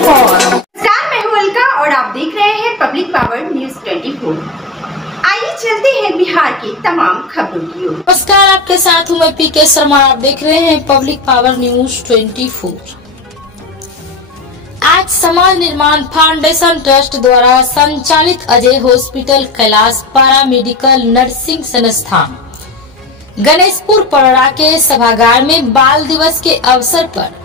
नमस्कार, मैं हूं अलका और आप देख रहे हैं पब्लिक पावर न्यूज 24। आइए चलते हैं बिहार की तमाम खबरों की ओर। नमस्कार, आपके साथ हूं मैं पीके शर्मा। आप देख रहे हैं पब्लिक पावर न्यूज 24। आज समाज निर्माण फाउंडेशन ट्रस्ट द्वारा संचालित अजय हॉस्पिटल कैलाश पारा मेडिकल नर्सिंग संस्थान गणेशपुर परोरा के सभागार में बाल दिवस के अवसर पर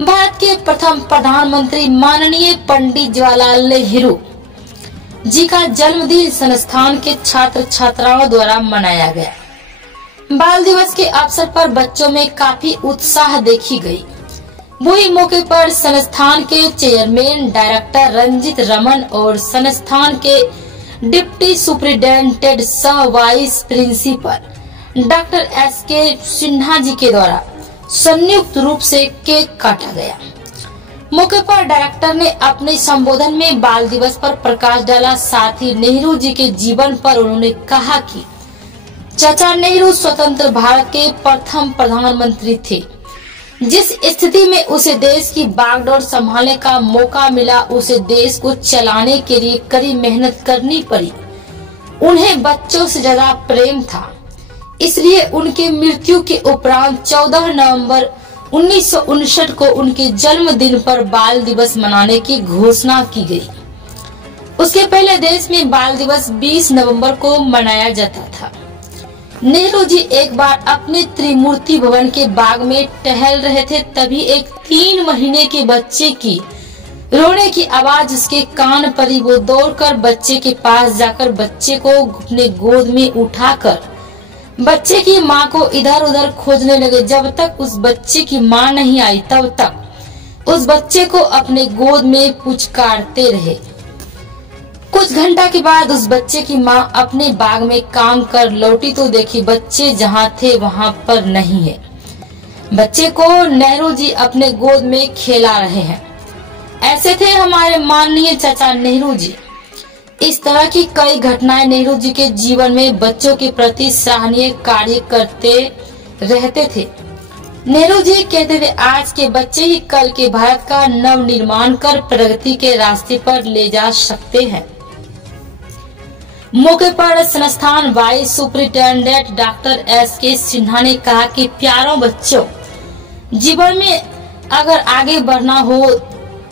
भारत के प्रथम प्रधानमंत्री माननीय पंडित जवाहरलाल नेहरू जी का जन्मदिन संस्थान के छात्र छात्राओं द्वारा मनाया गया। बाल दिवस के अवसर पर बच्चों में काफी उत्साह देखी गई। वही मौके पर संस्थान के चेयरमैन डायरेक्टर रंजित रमन और संस्थान के डिप्टी सुपरिटेंडेंट सह vice principal doctor SK Sinha ji के द्वारा संयुक्त रूप से केक काटा गया। मौके पर डायरेक्टर ने अपने संबोधन में बाल दिवस पर प्रकाश डाला। साथ ही नेहरू जी के जीवन पर उन्होंने कहा कि चाचा नेहरू स्वतंत्र भारत के प्रथम प्रधानमंत्री थे। जिस स्थिति में उसे देश की बागडोर संभालने का मौका मिला, उसे देश को चलाने के लिए कड़ी मेहनत करनी पड़ी। उन्हें बच्चों से ज्यादा प्रेम था, इसलिए उनके मृत्यु के उपरांत 14 नवंबर 1959 को उनके जन्मदिन पर बाल दिवस मनाने की घोषणा की गई। उसके पहले देश में बाल दिवस 20 नवंबर को मनाया जाता था। नेहरू जी एक बार अपने त्रिमूर्ति भवन के बाग में टहल रहे थे, तभी एक 3 महीने के बच्चे की रोने की आवाज उसके कान पड़ी। वो दौड़कर बच्चे के पास जाकर बच्चे को अपने गोद में उठाकर बच्चे की माँ को इधर उधर खोजने लगे। जब तक उस बच्चे की माँ नहीं आई, तब तक उस बच्चे को अपने गोद में पुचकारते रहे। कुछ घंटा के बाद उस बच्चे की माँ अपने बाग में काम कर लौटी तो देखी बच्चे जहाँ थे वहाँ पर नहीं है। बच्चे को नेहरू जी अपने गोद में खेला रहे हैं। ऐसे थे हमारे माननीय चाचा नेहरू जी। इस तरह की कई घटनाएं नेहरू जी के जीवन में बच्चों के प्रति सराहनीय कार्य करते रहते थे। नेहरू जी कहते थे, आज के बच्चे ही कल के भारत का नव निर्माण कर प्रगति के रास्ते पर ले जा सकते हैं। मौके पर संस्थान vice superintendent doctor SK Sinha ने कहा कि प्यारों बच्चों, जीवन में अगर आगे बढ़ना हो,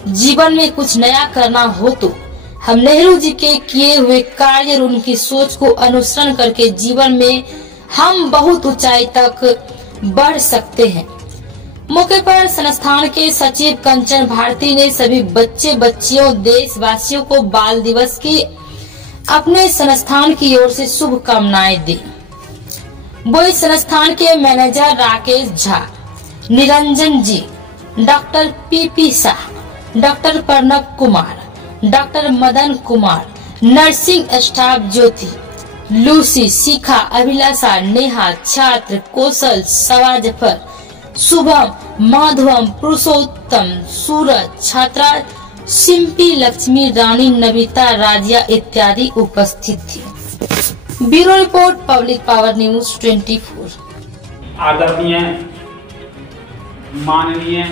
जीवन में कुछ नया करना हो तो हम नेहरू जी के किए हुए कार्य और उनकी सोच को अनुसरण करके जीवन में हम बहुत ऊंचाई तक बढ़ सकते हैं। मौके पर संस्थान के सचिव कंचन भारती ने सभी बच्चे बच्चियों देशवासियों को बाल दिवस की अपने संस्थान की ओर से शुभकामनाएं दी। वही संस्थान के manager Rakesh Jha, Niranjan ji, doctor PP Shah, doctor Pranav Kumar, doctor Madan Kumar, nursing staff Jyoti, Lucy, Shikha, Abhilasha, Neha, छात्र कौशल, सवाजफर, शुभम, माधवम, पुरुषोत्तम, सूरज, छात्रा सिंपी, लक्ष्मी, रानी, नविता, राजिया इत्यादि उपस्थित थी। Bureau report, public power news 24। आदरणीय माननीय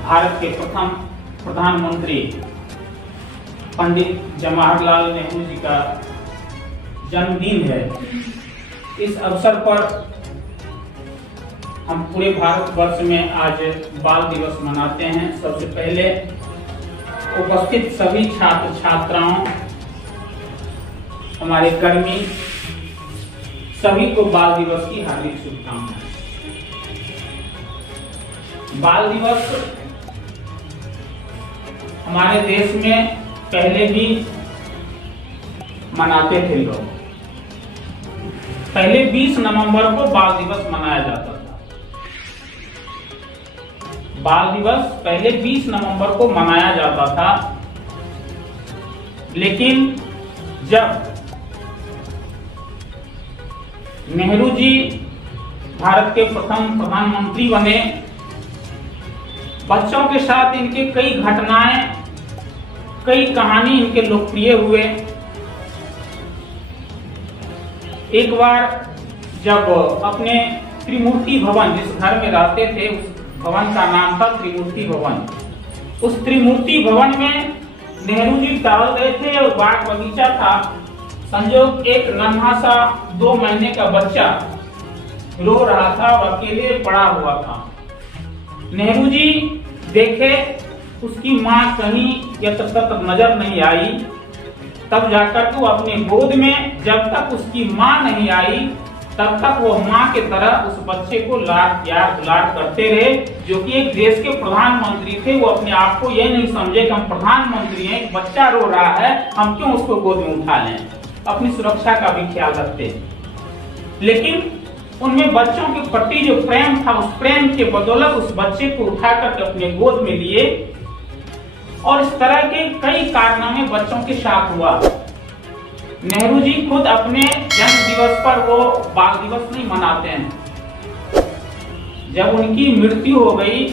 भारत के प्रथम प्रधानमंत्री पंडित जवाहरलाल नेहरू जी का जन्मदिन है। इस अवसर पर हम पूरे भारतवर्ष में आज बाल दिवस मनाते हैं। सबसे पहले उपस्थित सभी छात्र छात्राओं, हमारे कर्मी, सभी को बाल दिवस की हार्दिक शुभकामनाएं। बाल दिवस हमारे देश में पहले भी मनाते थे लोग। पहले 20 नवंबर को बाल दिवस मनाया जाता था। बाल दिवस पहले 20 नवंबर को मनाया जाता था, लेकिन जब नेहरू जी भारत के प्रथम प्रधानमंत्री बने, बच्चों के साथ इनके कई घटनाएं, कई कहानी इनके लोकप्रिय हुए। एक बार जब अपने त्रिमूर्ति भवन जिस घर में रहते थे, उस भवन का नाम था त्रिमूर्ति भवन। उस त्रिमूर्ति भवन में नेहरू जी टहल रहे थे और बाग बगीचा था। संजोग एक नन्हा सा 2 महीने का बच्चा रो रहा था और अकेले पड़ा हुआ था। नेहरू जी देखे, उसकी माँ कहीं यत्र तक नजर नहीं आई। तब जाकर वो अपने गोद में, जब तक उसकी माँ नहीं आई तब तक वो माँ के तरह उस बच्चे को लाड प्यार दुलार करते रहे। जो कि एक देश के प्रधानमंत्री थे, वो अपने आप को ये नहीं समझे कि हम प्रधानमंत्री हैं, एक बच्चा रो रहा है, हम क्यों उसको गोद में उठा लें, अपनी सुरक्षा का भी ख्याल रखते। लेकिन उनमें बच्चों के प्रति जो प्रेम था, उस प्रेम के बदौलत उस बच्चे को उठाकर अपने गोद में लिए। और इस तरह के कई कारनामे बच्चों के साथ हुआ। नेहरू जी खुद अपने जन्म दिवस पर वो बाल दिवस नहीं मनाते हैं। जब उनकी मृत्यु हो गई